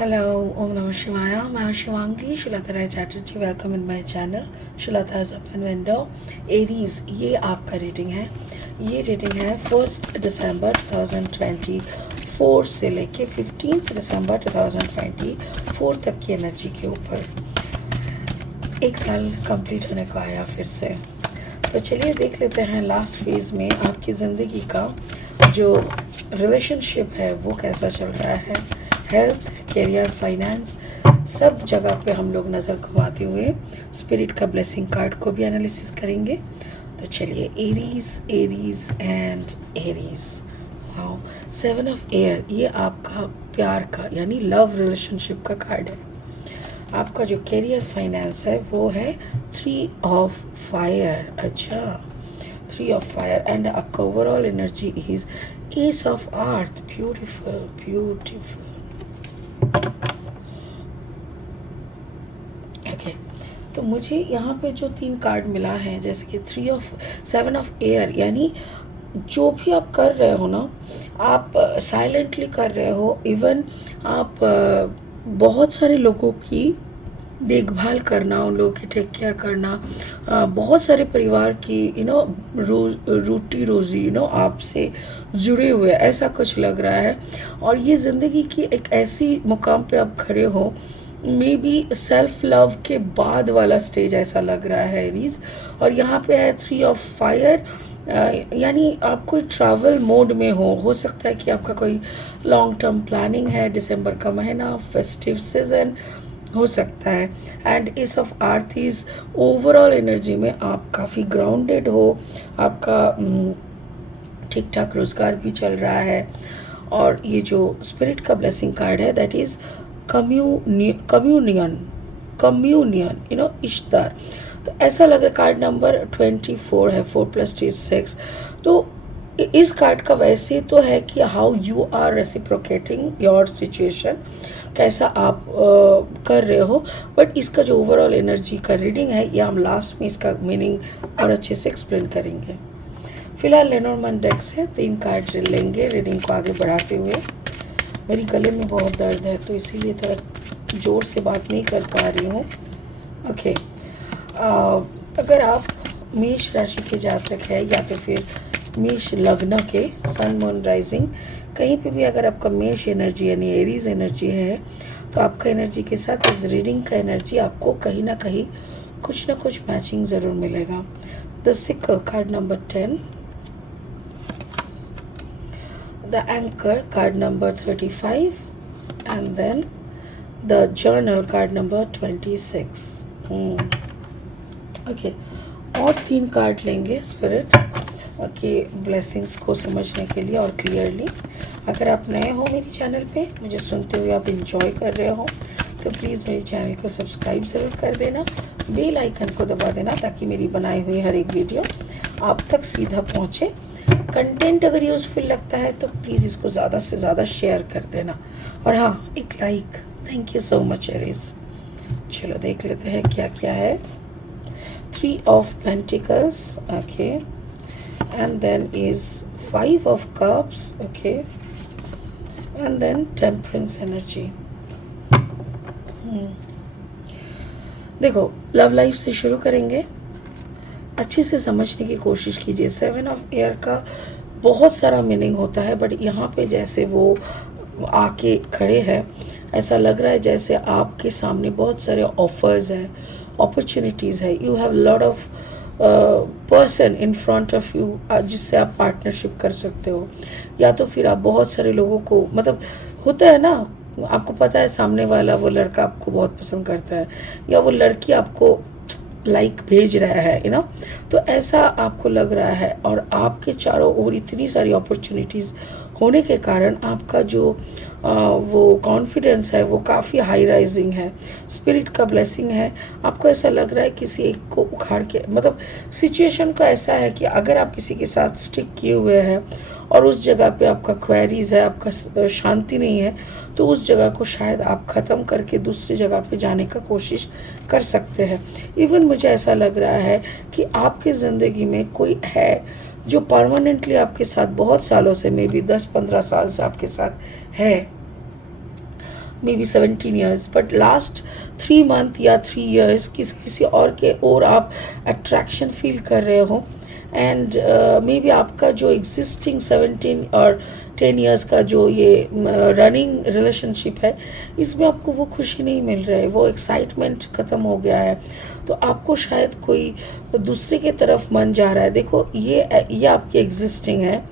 Hello, Om Namah Shivaya. मैं हूँ Shivangi Shilata Roy Chatterjee. Welcome in my channel Shilata's open window. Aries, ये आपका रीडिंग है. ये रीडिंग है 1 दिसंबर 2024 से लेके 15 दिसंबर 2024 तक की एनर्जी के ऊपर. एक साल कंप्लीट होने को आया फिर से. तो चलिए देख लेते हैं लास्ट फेज़ में आपकी ज़िंदगी का जो रिलेशनशिप है वो कैसा चल रहा है. हेल्थ, करियर, फाइनेंस, सब जगह पे हम लोग नज़र घुमाते हुए स्पिरिट का ब्लेसिंग कार्ड को भी एनालिसिस करेंगे. तो चलिए, Aries and Aries. Wow, 7 of air, ये आपका प्यार का यानी लव रिलेशनशिप का कार्ड है. आपका जो करियर फाइनेंस है वो है 3 ऑफ फायर. अच्छा, 3 ऑफ फायर. एंड आपका overall energy is S of earth. Beautiful beautiful. Okay, तो मुझे यहाँ पे जो 3 कार्ड मिला है, जैसे कि 7 ऑफ एयर, यानी जो भी आप कर रहे हो ना, आप साइलेंटली कर रहे हो. इवन आप बहुत सारे लोगों की देखभाल करना, उन लोगों की टेक केयर करना, बहुत सारे परिवार की रोटी रोज़ी आपसे जुड़े हुए, ऐसा कुछ लग रहा है. और ये ज़िंदगी की एक ऐसी मुकाम पे आप खड़े हो, मे बी सेल्फ लव के बाद वाला स्टेज ऐसा लग रहा है एरीज. और यहाँ पे है 3 ऑफ फायर, यानी आप कोई ट्रैवल मोड में हो सकता है कि आपका कोई लॉन्ग टर्म प्लानिंग है. दिसंबर का महीना, फेस्टिव सीजन हो सकता है. And S of earth is overall energy में आप काफ़ी ग्राउंडेड हो. आपका ठीक ठाक रोज़गार भी चल रहा है. और ये जो स्पिरिट का ब्लेसिंग कार्ड है, दैट इज़ कम्यूनियन, इश्तार. तो ऐसा लग रहा है. कार्ड नंबर 24 है. 4 + 2 = 6. तो इस कार्ड का वैसे तो है कि how you are reciprocating your situation, कैसा आप कर रहे हो. बट इसका जो ओवरऑल एनर्जी का रीडिंग है, ये हम लास्ट में इसका मीनिंग और अच्छे से एक्सप्लेन करेंगे. फिलहाल लेनोर्मन डेक से 3 कार्ड लेंगे रीडिंग को आगे बढ़ाते हुए. मेरी गले में बहुत दर्द है तो इसीलिए थोड़ा ज़ोर से बात नहीं कर पा रही हूँ. ओके, अगर आप मेष राशि के जातक है या तो फिर मेष लग्न के सन मून राइजिंग, कहीं पे भी अगर आपका मेष एनर्जी यानी एरीज एनर्जी है, तो आपका एनर्जी के साथ इस रीडिंग का एनर्जी आपको कहीं ना कहीं कुछ ना कुछ मैचिंग ज़रूर मिलेगा. The Sikar, card number 10. The anchor, card number 35, and then the journal, card number 26. Okay, और 3 कार्ड लेंगे स्पिरिट के ब्लेसिंग्स को समझने के लिए और क्लियरली. अगर आप नए हो मेरी चैनल पे, मुझे सुनते हुए आप इंजॉय कर रहे हो, तो प्लीज़ मेरी चैनल को सब्सक्राइब ज़रूर कर देना. बेल आइकन को दबा देना ताकि मेरी बनाई हुई हर एक वीडियो आप तक सीधा पहुँचे. कंटेंट अगर यूज़फुल लगता है तो प्लीज़ इसको ज़्यादा से ज़्यादा शेयर कर देना. और हाँ, एक like. Thank you so much Aries. चलो देख लेते हैं क्या क्या है. 3 of pentacles. Okay, and then is 5 of cups. Okay, and then temperance energy. देखो, लव लाइफ से शुरू करेंगे. अच्छे से समझने की कोशिश कीजिए. 7 ऑफ एयर का बहुत सारा मीनिंग होता है, बट यहाँ पे जैसे वो आके खड़े हैं, ऐसा लग रहा है जैसे आपके सामने बहुत सारे ऑफर्स है, अपॉर्चुनिटीज़ है. You have lot of person in front of you जिससे आप पार्टनरशिप कर सकते हो. या तो फिर आप बहुत सारे लोगों को, मतलब होता है ना, आपको पता है सामने वाला वो लड़का आपको बहुत पसंद करता है या वो लड़की आपको लाइक भेज रहा है तो ऐसा आपको लग रहा है. और आपके चारों ओर इतनी सारी अपॉर्चुनिटीज़ होने के कारण आपका जो वो कॉन्फिडेंस है वो काफ़ी हाई राइजिंग है. स्पिरिट का ब्लेसिंग है. आपको ऐसा लग रहा है किसी एक को उखाड़ के, मतलब सिचुएशन का ऐसा है कि अगर आप किसी के साथ स्टिक किए हुए हैं और उस जगह पे आपका क्वेरीज है, आपका शांति नहीं है, तो उस जगह को शायद आप ख़त्म करके दूसरी जगह पे जाने का कोशिश कर सकते हैं. इवन मुझे ऐसा लग रहा है कि आपकी ज़िंदगी में कोई है जो परमानेंटली आपके साथ बहुत सालों से, मे बी 10-15 साल से आपके साथ है. May be 17 years, but last 3 month या 3 years किसी और के और आप अट्रैक्शन फील कर रहे हो, एंड मे बी आपका जो एग्जिस्टिंग 17 और 10 years का जो ये रनिंग रिलेशनशिप है, इसमें आपको वो खुशी नहीं मिल रहा है, वो एक्साइटमेंट ख़त्म हो गया है, तो आपको शायद कोई दूसरे की तरफ मन जा रहा है। देखो ये आपकी एग्जिस्टिंग है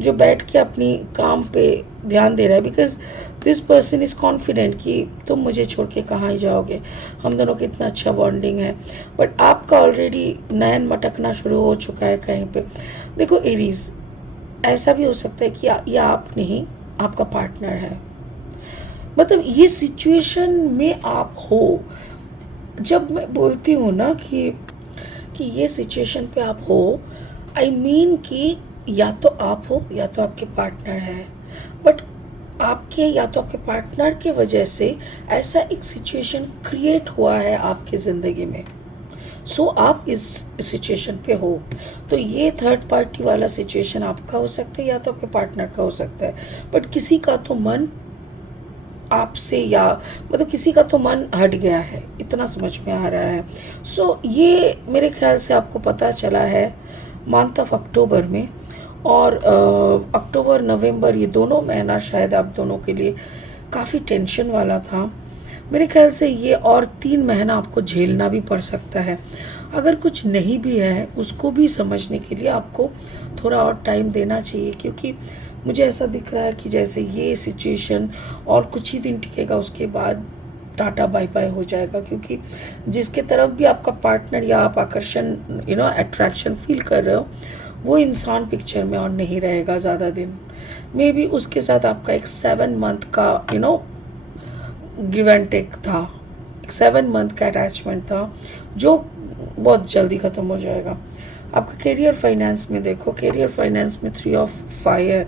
जो बैठ के अपनी काम पे ध्यान दे रहा है, because this person is confident कि तुम मुझे छोड़ के कहाँ ही जाओगे, हम दोनों की इतना अच्छा बॉन्डिंग है, बट आपका ऑलरेडी नैन मटकना शुरू हो चुका है कहीं पे। देखो एरीज, ऐसा भी हो सकता है कि ये आप नहीं, आपका पार्टनर है, मतलब ये सिचुएशन में आप हो। जब मैं बोलती हूँ ना कि ये सिचुएशन पे आप हो, आई मीन कि या तो आप हो या तो आपके पार्टनर है, बट आपके या तो आपके पार्टनर के वजह से ऐसा एक सिचुएशन क्रिएट हुआ है आपकी ज़िंदगी में, सो आप इस सिचुएशन पे हो। तो ये थर्ड पार्टी वाला सिचुएशन आपका हो सकता है या तो आपके पार्टनर का हो सकता है, बट किसी का तो मन आपसे, या मतलब किसी का तो मन हट गया है, इतना समझ में आ रहा है। सो ये मेरे ख्याल से आपको पता चला है मंथ ऑफ अक्टूबर में, और अक्टूबर नवंबर ये दोनों महीना शायद आप दोनों के लिए काफ़ी टेंशन वाला था। मेरे ख्याल से ये और 3 महीना आपको झेलना भी पड़ सकता है। अगर कुछ नहीं भी है उसको भी समझने के लिए आपको थोड़ा और टाइम देना चाहिए, क्योंकि मुझे ऐसा दिख रहा है कि जैसे ये सिचुएशन और कुछ ही दिन टिकेगा, उसके बाद टाटा बाय बाय हो जाएगा, क्योंकि जिसके तरफ भी आपका पार्टनर या आप आकर्षण अट्रैक्शन फील कर रहे हो, वो इंसान पिक्चर में और नहीं रहेगा ज़्यादा दिन। मे बी उसके साथ आपका एक 7 month का गिव एंड टेक था, एक 7 month का अटैचमेंट था जो बहुत जल्दी ख़त्म हो जाएगा। आपका करियर फाइनेंस में देखो, करियर फाइनेंस में 3 of Fire,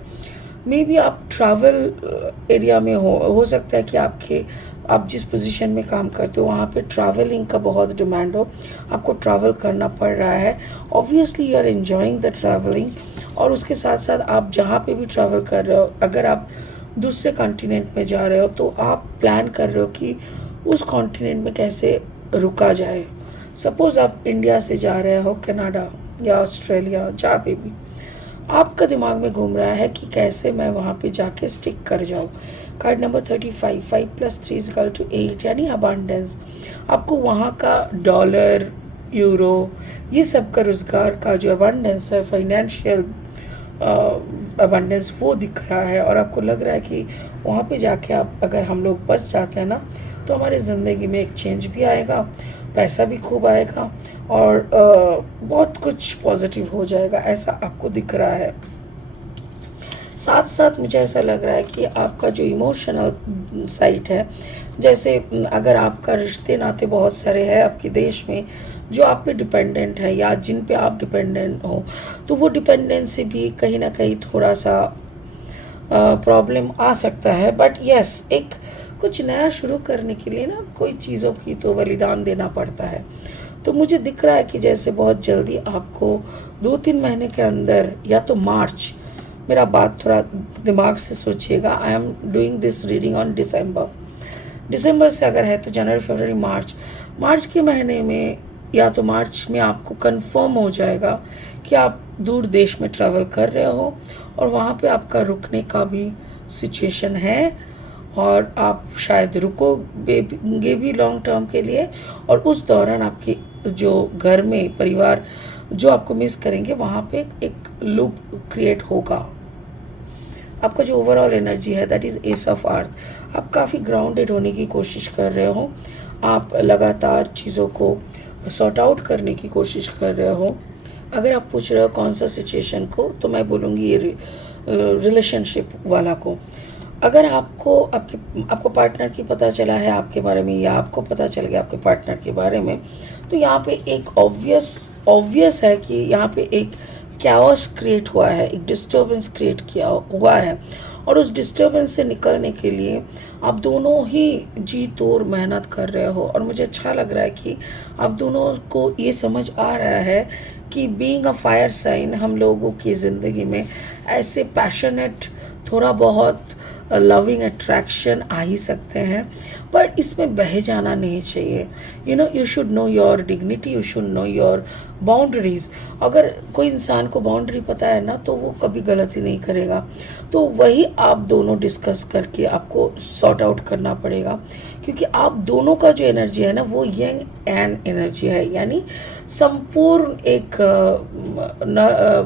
मे बी आप ट्रैवल एरिया में हो सकता है कि आप जिस पोजीशन में काम करते हो वहाँ पे ट्रैवलिंग का बहुत डिमांड हो, आपको ट्रैवल करना पड़ रहा है। Obviously you are enjoying the travelling, और उसके साथ साथ आप जहाँ पे भी ट्रैवल कर रहे हो, अगर आप दूसरे कॉन्टिनेंट में जा रहे हो तो आप प्लान कर रहे हो कि उस कॉन्टिनेंट में कैसे रुका जाए। सपोज़ आप इंडिया से जा रहे हो कनाडा या ऑस्ट्रेलिया, जहाँ पे भी आपका दिमाग में घूम रहा है कि कैसे मैं वहाँ पे जाके स्टिक कर जाऊँ। कार्ड नंबर 35, 5 + 3 = 8, यानी अबांडेंस। आपको वहाँ का डॉलर, यूरो, ये सब का रोज़गार का जो अबांडेंस है, फाइनेंशियल अबांडेंस, वो दिख रहा है, और आपको लग रहा है कि वहाँ पे जाके आप, अगर हम लोग बस जाते हैं ना, तो हमारे ज़िंदगी में एक चेंज भी आएगा, पैसा भी खूब आएगा, और बहुत कुछ पॉजिटिव हो जाएगा, ऐसा आपको दिख रहा है। साथ साथ मुझे ऐसा लग रहा है कि आपका जो इमोशनल साइड है, जैसे अगर आपका रिश्ते नाते बहुत सारे हैं आपके देश में जो आप पे डिपेंडेंट है या जिन पे आप डिपेंडेंट हो, तो वो डिपेंडेंसी भी कहीं ना कहीं थोड़ा सा प्रॉब्लम आ सकता है। बट यस, एक कुछ नया शुरू करने के लिए ना कोई चीज़ों की तो बलिदान देना पड़ता है। तो मुझे दिख रहा है कि जैसे बहुत जल्दी आपको 2-3 महीने के अंदर, या तो मार्च, मेरा बात थोड़ा दिमाग से सोचिएगा, I am doing this reading on December से अगर है तो जनवरी, फरवरी, मार्च के महीने में, या तो मार्च में आपको कंफर्म हो जाएगा कि आप दूर देश में ट्रैवल कर रहे हो, और वहाँ पे आपका रुकने का भी सिचुएशन है, और आप शायद रुकोगे भी लॉन्ग टर्म के लिए, और उस दौरान आपके जो घर में परिवार जो आपको मिस करेंगे, वहाँ पे एक लूप क्रिएट होगा। आपका जो ओवरऑल एनर्जी है that is S of earth. आप काफ़ी ग्राउंडेड होने की कोशिश कर रहे हो, आप लगातार चीज़ों को सॉर्ट आउट करने की कोशिश कर रहे हो। अगर आप पूछ रहे हो कौन सा सिचुएशन को, तो मैं बोलूँगी ये रिलेशनशिप वाला को। अगर आपको पार्टनर की पता चला है आपके बारे में, या आपको पता चल गया आपके पार्टनर के बारे में, तो यहाँ पे एक ऑब्वियस है कि यहाँ पे एक कैओस क्रिएट हुआ है, एक डिस्टर्बेंस क्रिएट किया हुआ है, और उस डिस्टर्बेंस से निकलने के लिए आप दोनों ही जी तोड़ मेहनत कर रहे हो। और मुझे अच्छा लग रहा है कि आप दोनों को ये समझ आ रहा है कि बीइंग अ फायर साइन, हम लोगों की ज़िंदगी में ऐसे पैशनेट, थोड़ा बहुत लविंग अट्रैक्शन आ ही सकते हैं, बट इसमें बह जाना नहीं चाहिए। You should know your dignity, you should know your boundaries. अगर कोई इंसान को बाउंड्री पता है ना, तो वो कभी गलती नहीं करेगा। तो वही आप दोनों डिस्कस करके आपको सॉर्ट आउट करना पड़ेगा, क्योंकि आप दोनों का जो एनर्जी है ना, वो यंग एंड एनर्जी है, यानी संपूर्ण एक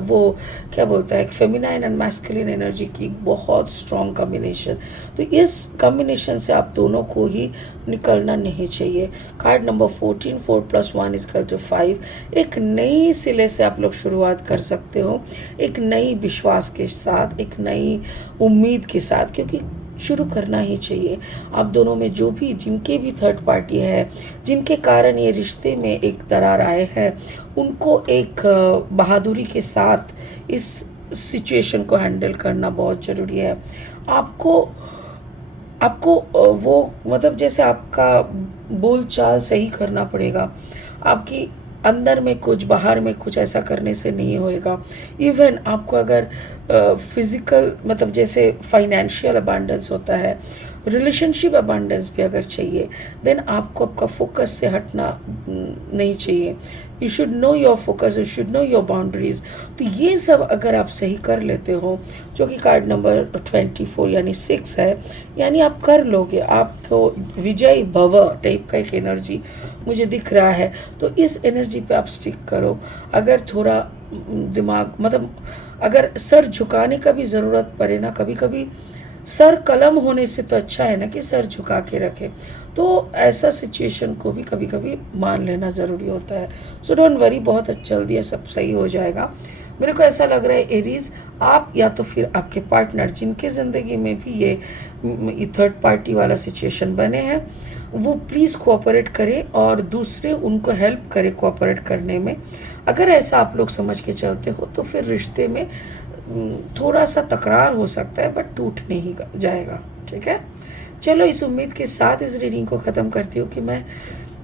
वो क्या बोलता है, एक फेमिनाइन एंड मैस्कुलिन एनर्जी की बहुत स्ट्रॉन्ग कॉम्बिनेशन। तो इस कॉम्बिनेशन से आप दोनों को ही निकलना नहीं चाहिए। Card number 14, 4 + 1 = 5। एक नई सिले से आप लोग शुरुआत कर सकते हो, एक नई विश्वास के साथ, एक नई उम्मीद के साथ, क्योंकि शुरू करना ही चाहिए। आप दोनों में जो भी जिनके भी थर्ड पार्टी है, जिनके कारण ये रिश्ते में एक दरार आए हैं, उनको एक बहादुरी के साथ इस सिचुएशन को हैंडल करना बहुत ज़रूरी है। आपको आपको वो मतलब जैसे आपका बोल चाल सही करना पड़ेगा। आपकी अंदर में कुछ, बाहर में कुछ ऐसा करने से नहीं होएगा। इवन आपको अगर फिज़िकल मतलब जैसे फाइनेंशियल अबांडेंस होता है, रिलेशनशिप अबांडेंस भी अगर चाहिए, देन आपको आपका फोकस से हटना नहीं चाहिए। You should know your focus, you should know your boundaries. तो ये सब अगर आप सही कर लेते हो, जो कि कार्ड नंबर 24 यानी 6 है, यानी आप कर लोगे। आपको विजय भव टाइप का एक एनर्जी मुझे दिख रहा है। तो इस एनर्जी पे आप स्टिक करो। अगर थोड़ा दिमाग मतलब अगर सर झुकाने का भी ज़रूरत पड़े ना, कभी कभी सर कलम होने से तो अच्छा है ना कि सर झुका के रखे। तो ऐसा सिचुएशन को भी कभी कभी मान लेना ज़रूरी होता है। सो डोंट वरी, बहुत जल्दी ये सब सही हो जाएगा। मेरे को ऐसा लग रहा है एरीज, आप या तो फिर आपके पार्टनर जिनके ज़िंदगी में भी ये थर्ड पार्टी वाला सिचुएशन बने हैं, वो प्लीज़ कोऑपरेट करें और दूसरे उनको हेल्प करें कोऑपरेट करने में। अगर ऐसा आप लोग समझ के चलते हो तो फिर रिश्ते में थोड़ा सा तकरार हो सकता है, बट टूट नहीं जाएगा। ठीक है, चलो इस उम्मीद के साथ इस रीडिंग को ख़त्म करती हूँ कि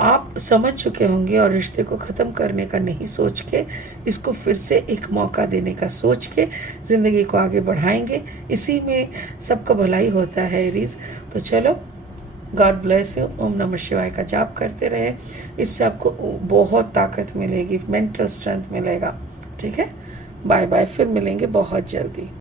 आप समझ चुके होंगे और रिश्ते को ख़त्म करने का नहीं सोच के, इसको फिर से एक मौका देने का सोच के ज़िंदगी को आगे बढ़ाएंगे। इसी में सबका भलाई होता है एरीज। तो चलो, गॉड ब्लेस यू। ओम नमः शिवाय का जाप करते रहे, इससे आपको बहुत ताकत मिलेगी, मेंटल स्ट्रेंथ मिलेगा। ठीक है, बाय बाय, फिर मिलेंगे बहुत जल्दी।